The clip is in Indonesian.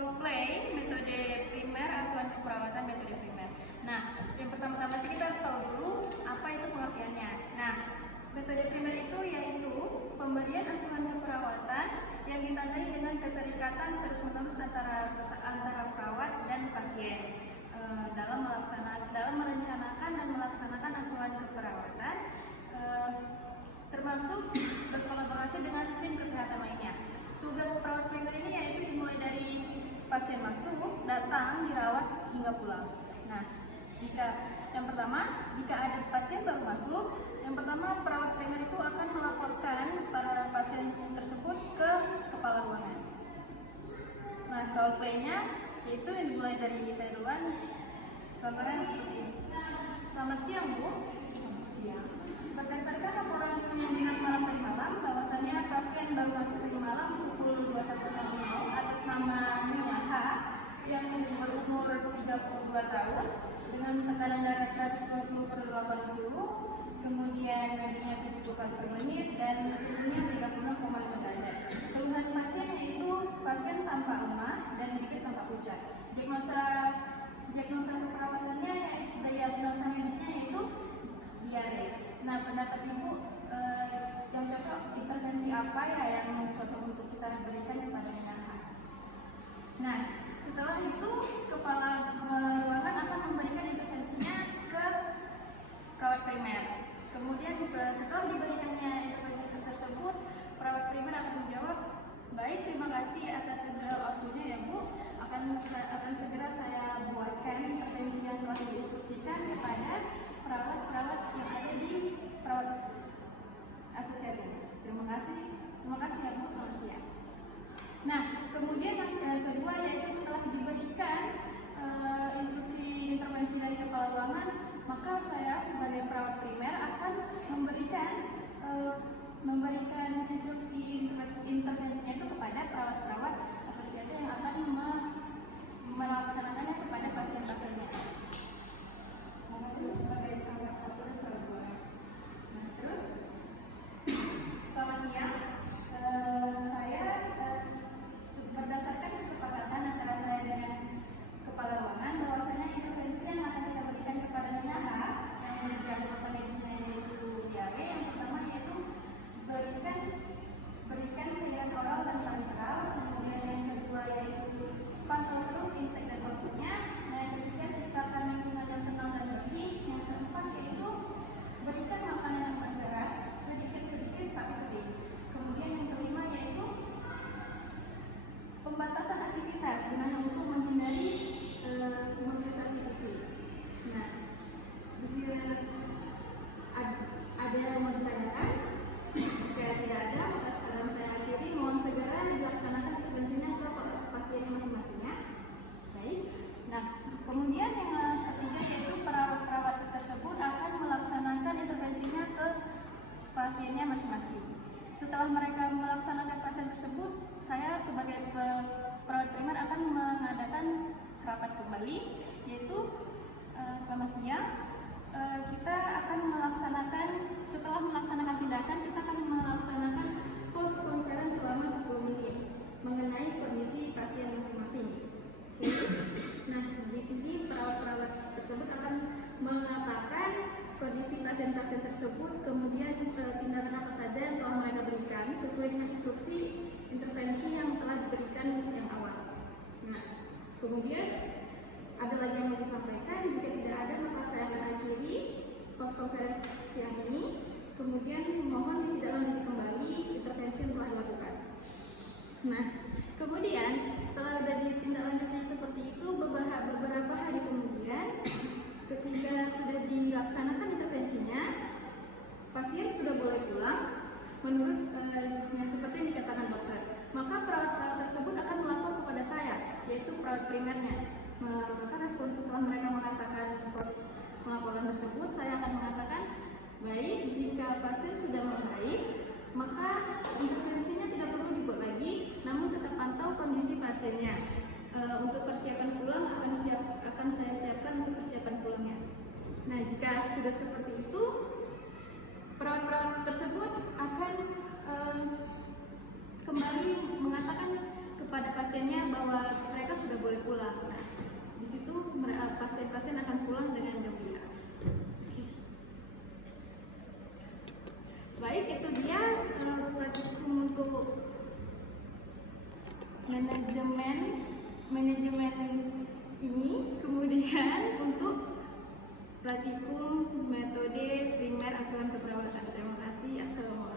role play metode primer asuhan keperawatan metode primer. Nah, yang pertama-tama kita harus tahu dulu apa itu pengertiannya. Nah, metode primer itu yaitu pemberian asuhan keperawatan yang ditandai dengan keterikatan terus-menerus antara perawat dan pasien dalam merencanakan dan melaksanakan asuhan keperawatan, termasuk berkolaborasi dengan tim kesehatan lainnya. Tugas perawat primer ini yaitu dimulai dari pasien masuk, datang, dirawat hingga pulang. Nah, jika ada pasien baru masuk, yang pertama perawat primer itu akan melaporkan para pasien tersebut ke kepala ruangan. Nah, role play-nya yaitu yang dimulai dari saya duluan. Contohnya seperti ini. Selamat siang, Bu. Selamat siang. Berdasarkan laporan yang dinas malam tadi malam, bahwasannya pasien baru masuk tadi malam pukul 21.00 atas nama Nyonya H yang berumur 32 tahun dengan tekanan darah 120/80, kemudian nadinya 70 kali per menit dan suhunya 36,5 derajat. Keluhan pasien yaitu pasien tampak lemah dan bibir tampak pucat. Diagnosa keperawatannya, diagnosa medisnya yaitu diare. Nah, pendapat Ibu yang cocok, intervensi apa ya yang cocok untuk kita berikan kepada Nyonya H? Nah, setelah itu kepala ruangan akan memberikan intervensinya ke perawat primer. Kemudian setelah diberikannya intervensi tersebut, perawat primer akan menjawab, baik, terima kasih atas segala waktunya ya Bu. Akan segera saya buatkan intervensi yang telah diinstruksikan kepada perawat-perawat yang ada di perawat asosiatif. Terima kasih ya Bu, selamat siang. Nah, kemudian yang kedua yaitu setelah diberikan instruksi intervensi dari kepala ruangan, maka saya sebagai perawat primer akan memberikan instruksi intervensinya itu kepada perawat-perawat asosiatif yang akan melaksanakannya kepada pasien-pasiennya. Sebagai perawat 1 dan perawat 2. Nah, terus selamat siang. Saya berdasarkan kesepakatan antara saya dengan kepala ruangan bahwasanya intervensi yang akan kita berikan kepada Nyonya H yang memberikan diagnosa medisnya yaitu diare, yang pertama yaitu berikan cairan oral dan parenteral, kemudian yang kedua yaitu pantau terus intake dan outputnya, nah yang ketiga ciptakan lingkungan yang tenang dan bersih, yang keempat yaitu berikan makanan yang berserat sedikit-sedikit tapi sedih, kemudian yang kelima yaitu pembatasan aktivitas gunanya untuk menghindari mobilisasi fisik. Nah, di sini ada yang mau ditanyakan? Jika tidak ada, maka sekarang saya akhiri. Mohon segera dilaksanakan intervensinya ke pasiennya masing-masingnya. Baik. Nah, kemudian yang ketiga yaitu perawat-perawat tersebut akan melaksanakan intervensinya ke pasiennya masing-masing. Setelah mereka melaksanakan pasien tersebut, saya sebagai perawat primer akan mengadakan rapat kembali, yaitu selamat siang. Kita akan setelah melaksanakan tindakan, kita akan melaksanakan post conference selama 10 menit mengenai kondisi pasien masing-masing. Nah, di sini perawat-perawat tersebut akan mengatakan kondisi pasien-pasien tersebut, kemudian tindakan apa saja yang telah mereka berikan sesuai dengan instruksi intervensi yang telah diberikan yang awal. Nah, kemudian ada lagi yang mau disampaikan. Jika tidak ada, maka saya akan akhiri post conference siang ini. Kemudian mohon ditindaklanjuti kembali intervensi yang telah dilakukan. Nah, kemudian setelah sudah ditindaklanjutinya seperti itu, beberapa hari kemudian, ketika sudah dilaksanakan intervensinya, pasien sudah boleh pulang menurut yang seperti yang dikatakan dokter. Maka perawat tersebut akan melapor kepada saya, yaitu perawat primernya. Maka respon setelah mereka mengatakan pelaporan tersebut, saya akan mengatakan, baik, jika pasien sudah membaik, maka intervensinya tidak perlu dibuat lagi, namun tetap pantau kondisi pasiennya. Untuk persiapan pulang akan saya siapkan untuk persiapan pulangnya. Nah, jika sudah seperti itu, perawat-perawat tersebut akan kembali mengatakan kepada pasiennya bahwa mereka Baik, itu dia praktikum untuk manajemen ini. Kemudian untuk praktikum metode primer asuhan keperawatan. Terima kasih. Assalamualaikum.